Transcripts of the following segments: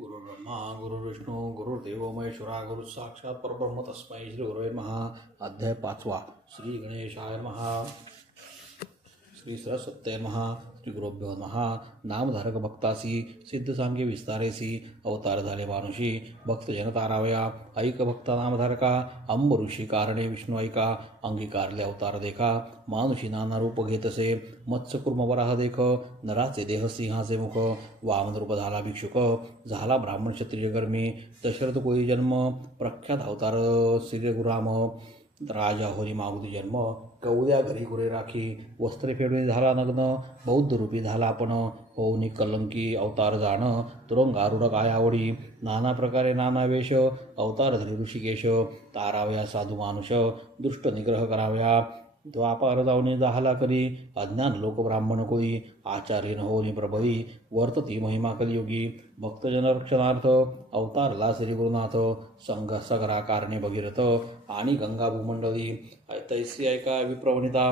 गुरुर्ब्रह्मा गुरुर्विष्णू गुरुर्देव महेश्वरा गुरु साक्षात परब्रह्म तस्मै श्री गुरुवे महा. अध्याय 5. श्री गणेशाय महा. श्री सरस्वत्ये महा. श्री गुरुभ्यो महा. नामधारक भक्तासी सिद्ध सांगे विस्तारेसी अवतार झाले मानुषी भक्त जन तारावया. ऐक भक्ता नामधारका अंब ऋषी कारणे विष्णू ऐका. अंगीकारले अवतार देखा मानुषी नाना रूप घेतसे. मत्स्य कुर्म वराह देख नराचे देह सिंहाचे मुख. वामन रूप झाला भिक्षुक झाला ब्राह्मण क्षत्रिय कर्मी. दशरथ कोळी जन्म प्रख्यात अवतार श्री गुरुराम. राजा होरी मागुती जन्म कवद्या घरी गुरे राखी. वस्त्रे फेडून झाला नग्न बौद्ध रूपी झाला आपण. होऊनी कलंकी अवतार जाण तुरंगारूढ काय आवडी. नाना प्रकारे नाना वेश अवतार धरी ऋषिकेश. तारावया साधू मानुष दुष्ट निग्रह करावया. द्वापार जाऊनी जाहला करी अज्ञान लोक ब्राह्मण कोळी. आचार्य होनी प्रभवी वर्तती महिमा कलियुगी. भक्तजन रक्षणार्थ अवतारला श्री गुरुनाथ. संघ सगरा कारणे भगीरथ आणि गंगा भूमंडळी. तैसी ऐका विप्रवणिता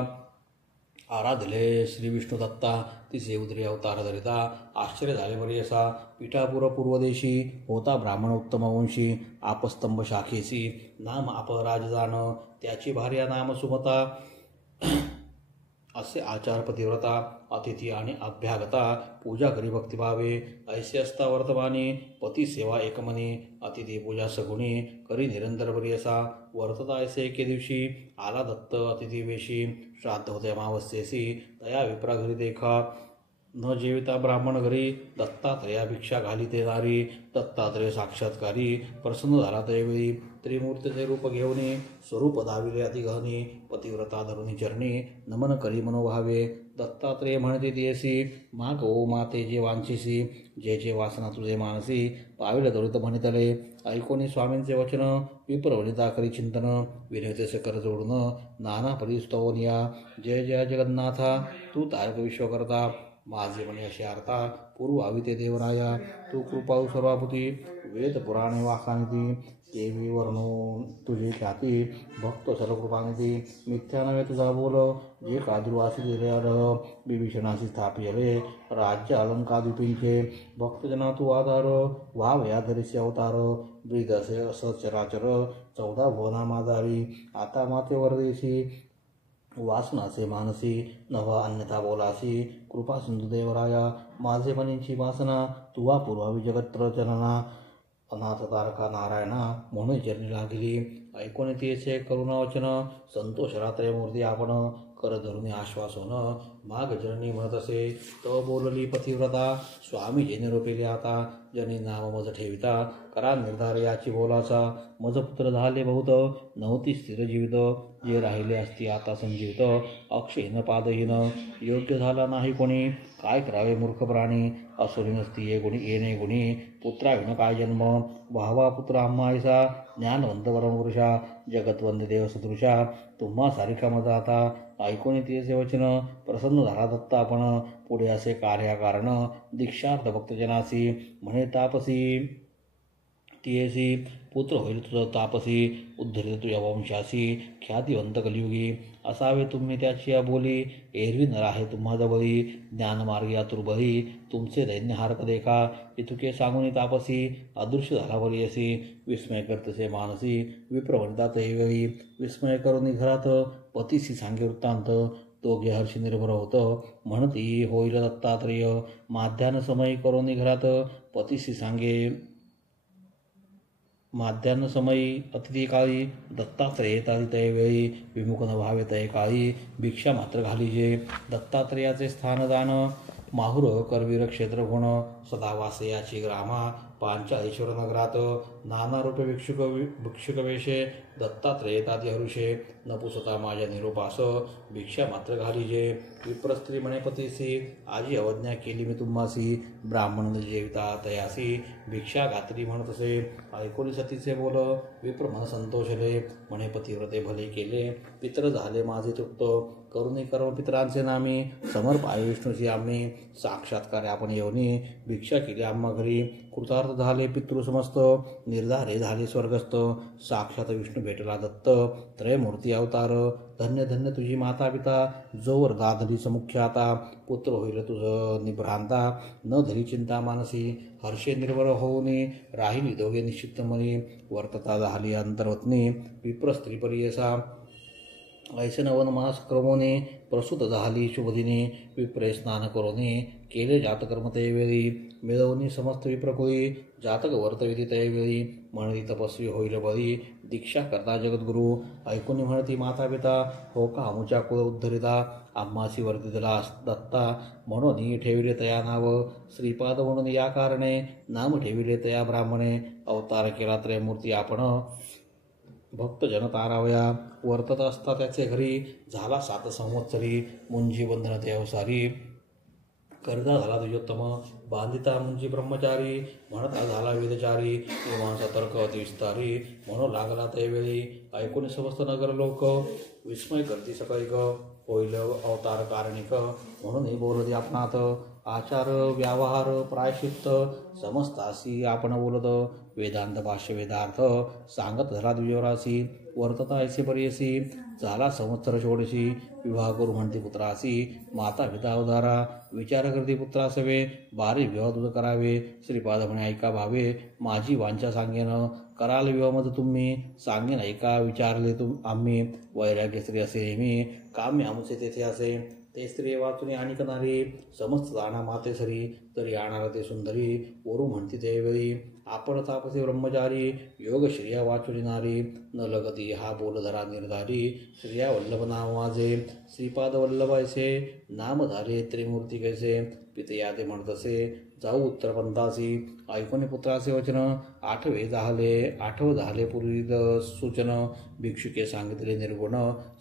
आराधले श्री विष्णू दत्ता. तिचे उदरी अवतार धरिता आश्चर्य झाले बरे असा. पिठापुर पूर्वदेशी होता ब्राह्मण उत्तम वंशी. आपस्तंभ शाखेसी नाम आप राजजान. त्याची भार्या नाम सुमता असे आचार पतिव्रता. अतिथी आणि अभ्यागता पूजा करी भक्तिभावे. ऐसे असता वर्तमानी पती सेवा एकमनी. अतिथी पूजा सगुणी करी निरंतर बरी असा. वर्तता ऐसे एके दिवशी आला दत्त अतिथी वेशी. श्राद्ध होते अमावस्येसी तया विप्रा घरी देखा. न जेविता ब्राह्मण घरी दत्तात्रया भिक्षा घाली ते दारी. दत्तात्रय साक्षात्कारी प्रसन्न झाला त्यावेळी. त्रिमूर्तीचे रूप घेऊनी स्वरूप दाविले अतिगहनी. पतिव्रता धरुणी चरणी नमन करी मनोभावे. दत्तात्रय म्हणते तियसी माग ओ माते जे वांछिसी. जे जे वासना तुझे मानसी पाविल त्वरित म्हणितले. ऐकोनी स्वामींचे वचन विप्रवणिता करी चिंतन. विनयतेसे कर जोडून नाना परिस्तवनिया. जय जय जगन्नाथा तू तारक विश्वकर्ता. माझे म्हणे असे अर्था पूर्वावी ते देवराया. तू कृपाळू सर्वाभूती वेद पुराणे वाखानिती. देवी वर्णो तुझे ख्याती भक्त सर्वकृपानिधी. मिथ्या नव्हे तुझा बोल जे कादुर्वासी दिले अरह. बिभीषणासी स्थापियले राज्य अलंकाद्विपिंचे. भक्तजना तू आधार व्हावया धरिसी अवतार. ब्रीद असे असत चराचर 14 भुवना माधारी. आता माते वरदेशी वासनाचे मानसी. नवा अन्यथा बोलासी कृपा सिंधू देवराया. माझे मनींची वासना तुवा पूर्वावी जगत्रचना. अनाथ तारका नारायणा म्हणून चरणी लागली. ऐकून तिचे करुणावचन संतोष रात्रे मूर्ती आपण. कर धरुणी आश्वासन माग जननी म्हणत असे. तव बोलली पतिव्रता स्वामी जे निरोपिले आता. जनी नाम मज ठेविता करा निर्धार याची बोलाचा. मज पुत्र झाले बहुत नव्हती स्थिर जीवित. जे राहिले असती आता संजीवित अक्षयहीन पादहीन. योग्य झाला नाही कोणी काय करावे मूर्ख प्राणी. असुरी नसती ये गुणी येणे गुणी पुत्राविण काय जन्म. व्हावा पुत्र आम्हा ऐसा ज्ञानवंत परमपुरुषा. जगतवंद देव सदृशा तुम्हा सारिखा मजा आता. ऐकून तिचे वचन प्रसन्न झाला दत्त आपण. पुढे असे कार्याकारण दीक्षार्थ भक्तजनासी. म्हणे तापसी तियेसी पुत्र होईल तुझ तापसी. उद्धरित तुझ्या वंशासी ख्यातिवंत कलियुगी. असावे तुम्ही त्याची या बोली एरवी नर आहे तुम्हा जवळी. ज्ञानमार्गी आतुरबळी तुमचे दैन्य हारक देखा. इतुके सांगून तापसी अदृश्य झाला वरियसी. विस्मय करतसे मानसी विप्रवणिता तैवेळी. विस्मय करून घरात पतीसी सांगे वृत्तांत. दोघे हर्षी निर्भर होत म्हणती होईल दत्तात्रेय. माध्यान समयी करून घरात पतीसी सांगे. माध्यान समयी अतिथी काळी दत्तात्रेय येतात त्यावेळी. विमुख न व्हावे तय काळी भिक्षा मात्र घालीजे. दत्तात्रेयाचे स्थानदान माहुर करवीर क्षेत्र गुण. सदा वासयाची ग्रामा पांचाळेश्वर नगरात. नाना रूपे भिक्षुक वेशे दत्तात्रेय येतात हरुषे. न पुसता माझ्या निरूपास भिक्षा मात्र घालीजे. विप्रस्त्री म्हणे पतीसी आजी अवज्ञा केली मी तुम्हासी. ब्राह्मण जेविता तयासी भिक्षा घातली म्हणत असे. ऐकून सतीचे बोल विप्र मन संतोषले. म्हणे पतिव्रते भले केले पितर झाले माझे तृप्त. करुणी कर्मपितरांचे नामी समर्पाय विष्णूची आम्ही साक्षात्कार आपण येऊनी भिक्षा केली आम्हा घरी कृतार्थ झाले पितृ समस्त निर्धारे झाले स्वर्गस्थ साक्षात विष्णू भेटला दत्त त्रयमूर्ती अवतार धन्य धन्य तुझी माता पिता जोवर दादलीच मुख्य आता पुत्र होईल तुझ निभ्रांता न धरी चिंता मानसी हर्षे निर्भर होऊनी राहिली दोघे निश्चित मनी वर्तता झाली अंतर्वत्नी विप्र स्त्री परियसा ऐसे नवन मास क्रमोने प्रसूत झाली शुभदिनी विप्रे स्नान करोनी केले जातकर्म ते वेळी मिळवणी समस्त विप्रकुळी जातक वर्तविधी ते वेळी म्हणती तपस्वी होईल बळी दीक्षा करता जगद्गुरु ऐकून म्हणती माता पिता हो का आमुच्या कुळ उद्धरिता आम्हासी वर्तितला दत्ता म्हणून ठेविले तया नाव श्रीपाद म्हणून या कारणे नाम ठेविले तया ब्राह्मणे अवतार केला त्रयमूर्ती आपण भक्त जन तारावया वर्तत असता त्याचे घरी झाला 7 संवत्सरी मुंजी बंधन ते अवसारी कर्जा झाला द्विजोत्तम बांधिता मुंजी ब्रह्मचारी म्हणता झाला वेदचारी मीमांसा तर्क अतिविस्तारी म्हणून लागला त्यावेळी ऐकून समस्त नगर लोक विस्मय करती सकळिक होईल अवतार कारणिक म्हणून बोलते आपणात आचार व्यवहार प्रायश्चित्त समस्तासी आपण बोलत वेदांत भाष्य वेदार्थ सांगत झाला द्विजोरासी वर्तता ऐसे परियसी झाला संवत्सर षोडशी विवाह करू म्हणते पुत्रासी माता पिता उदारा विचार करते पुत्रासवे बारी विवाह तुझ करावे श्रीपाद म्हणे ऐका भावे माझी वांछा सांगेन कराल विवाह मध तुम्ही सांगेन ऐका विचारले आम्ही वैराग्य स्त्री असे नेहमी काम्य आमचे तेथे असे ते स्त्री वाचून आणि नारी समस्त जाणा माते सरी तरी आणणार ते सुंदरी वरू म्हणती त्यावेळी आपण तापसे ब्रह्मचारी योग श्रिया वाचुरी नारी न लगती हा बोल धरा निर्धारी श्रिया वल्लभ नाव माझे श्रीपाद वल्लभ ऐसे नाम झाले त्रिमूर्ती कैसे पितया ते म्हणतसे जाऊ उत्तरपंथासी ऐकून पुत्राचे वचन आठवे झाले पूर्वी सूचन भिक्षुके सांगितले निर्गुण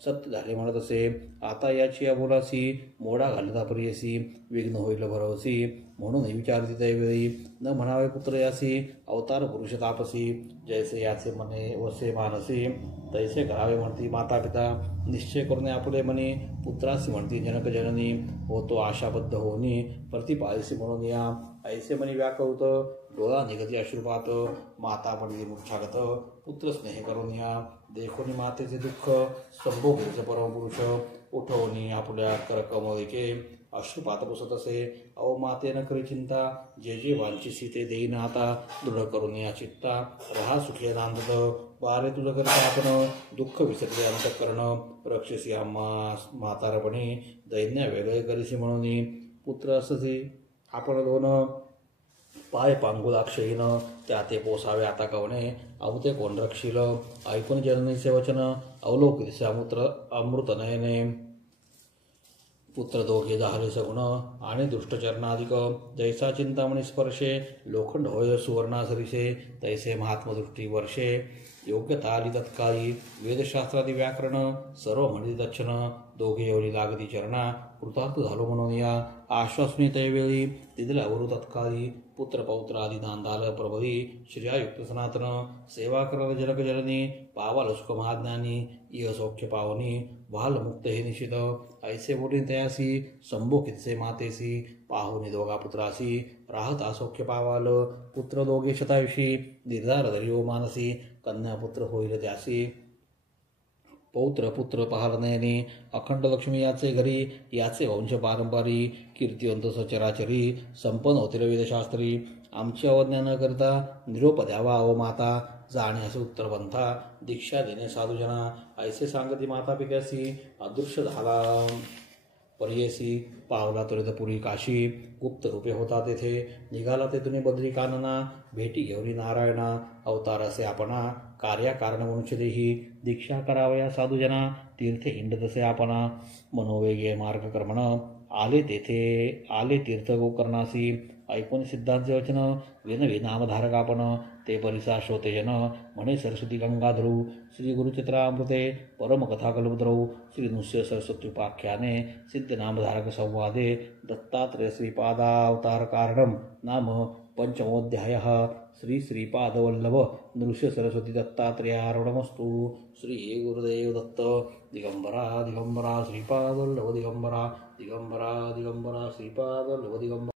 सत्य झाले म्हणतसे आता याची अबोलासी मोडा घालता प्रियसी विघ्न होईल भरवसी म्हणून विचारती त्यावेळी न म्हणावे पुत्र यासी अवतार पुरुष तापसी जैसे याचे मने वसे मानसी तैसे करावे म्हणती माता पिता निश्चय करून आपले मने पुत्रासी म्हणती जनक जननी होतो आशाबद्ध होनी प्रतिपाळीसी म्हणून या ऐसे मनी व्याकवत डोळा निगती अश्रुपात माता पडली मूर्छागत पुत्र स्नेह करून या देखोनी मातेचे दुःख संभोगीचे परमपुरुष उठवणी आपल्या करकमळीके अश्रुपात पुसत असे अहो माते न करी चिंता जे जे वांछिसी ते देईन आता दृढ करून या चित्ता रहा सुखी नांदत वारे तुझं करता आपण दुःख विसरले अंतःकरण रक्षसी आम्हा म्हातारपणी दैन्य वेगळे करीसी म्हणून पुत्र अससे आपण दोन पाय पांगुलाक्षहीन त्या ते पोसावे आता कवणे अवते कोण रक्षील ऐकून जननीचे वचन अवलोकितसे अमृत नयने पुत्र दोघे झाले सगुण आणि दुष्टचरणाधिक जैसा चिंतामणी स्पर्शे लोखंड होय सुवर्णासरिषे तैसे महात्मदृष्टी वर्षे योग्यता आली तत्काळी वेदशास्त्रादी व्याकरण सर्व म्हणती दक्षिण दोघे एवढी लागती चरणा कृतार्थ झालो म्हणून या आश्वासनी त्यावेळी तिथल्यावरू तत्काळी पुत्र पौत्र आदी नांदाल प्रभवी श्रियायुक्त सनातन सेवा करल जनक जननी पावाल सुख महाज्ञानी इह सौख्य पावनी वाल मुक्त हे निशित ऐसे बोलीन तयासी संभोकितसे मातेसी पाहुनी दोघा पुत्रासी राहत असौख्य पावाल पुत्र दोघे शतायुषी निर्धार धरी ओ मानसी कन्या पुत्र होईल त्यासी पौत्र पुत्र पाहलनयनी अखंड लक्ष्मी याचे घरी याचे वंश पारंपारी कीर्तिवंत सचराचरी संपन्न होतील वेदशास्त्री आमची अवज्ञा न करता निरोप द्यावा अव माता जाणे असे उत्तरपंथा दीक्षा देणे साधूजना ऐसे सांगती माता पित्यासी अदृश्य झाला पर्येसी पावला त्वरितपुरी काशी गुप्त रूपे होता तेथे निघाला तेथून बद्री कानना भेटी घेऊन नारायणा अवतार असे आपणा कार्याकारण मनुष्य देही दीक्षा करावया साधूजना तीर्थे हिंडतसे आपणा मनोवेगे मार्गक्रमण आले तीर्थ गोकर्णासी ऐकून सिद्धांचे वचन विनवी नामधारक आपण ते परिसा श्रोतेजन म्हणे सरस्वती गंगाधरू श्री गुरुचित्रामृते परमकथा कल्पद्रौ श्री नृस्य सरस्वत्युपाख्याने सिद्ध नामधारक संवादे दत्तात्रय श्रीपादावतार कारणम नाम पंचमोऽध्यायः श्री श्रीपादवल्लभ नृष्य सरस्वती दत्तात्रेयार्पणमस्तु. श्री गुरुदेव दत्त. दिगंबरा दिगंबरा श्रीपादवल्लभ दिगंबरा दिगंबरा दिगंबरा श्रीपादवल्लभ दिगंबरा.